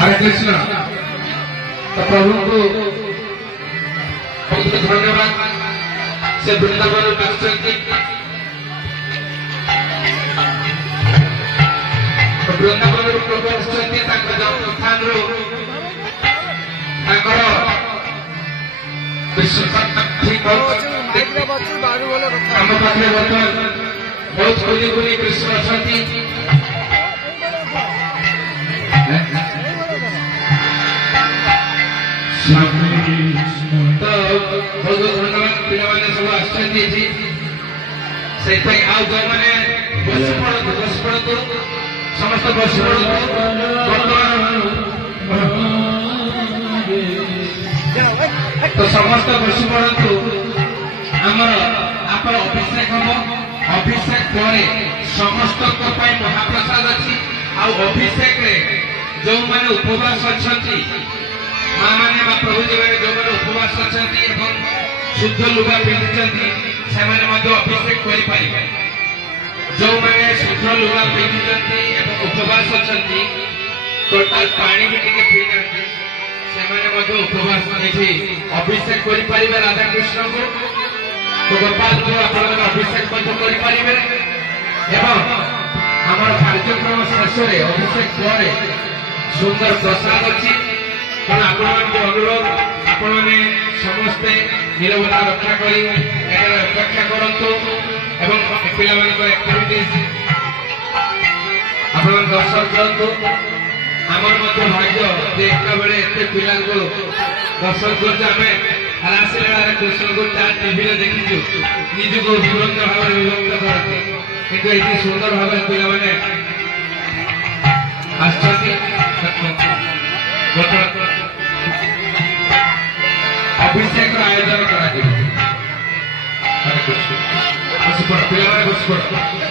हरे कृष्ण। तो प्रभु को बहुत धन्यवाद से वृंदावन वृंदावन प्रभु स्थान आम पाखे बर्तमान बहुत गुली गुली कृष्ण अच्छा तो बहुत धन्यवाद पिलाने सब आसती से जो मैंने बस पड़ू समस्त बस पड़ू तो समस्त बस पड़ू आमर आप अभिषेक हम अभिषेक पर समस्त महाप्रसाद अच्छी अभिषेक जो मैंने उपवास अच्छा माँ मैंने प्रभु जी मैंने जो मैंने उपवास अच्छा शुद्ध लुगा पिंधि से अभिषेक कर जो मैंने शुद्ध लुगा पिंधि उपवास अच्छा टोटाल पानी भी टे पी ना से उपवास अभिषेक कर राधा कृष्ण को तो गोपाल को अभिषेक करें आम कार्यक्रम शेष अभिषेक पर सुंदर प्रसाद अच्छी कारण आपण अनुरोध आपण मैंने समस्ते निरवता रक्षा कर अपेक्षा करूँ एवं पिला एक्टिविटीज आप दर्शन करूँ आमर भाग्य जे एक बेले एत पिला दर्शन करें आसला कृष्ण को टीवी देखीचु निजक विभक्त भाव विभक्त करते किंतु ये सुंदर भाव पिला अभिषेक आयोजन करा पिला बस पड़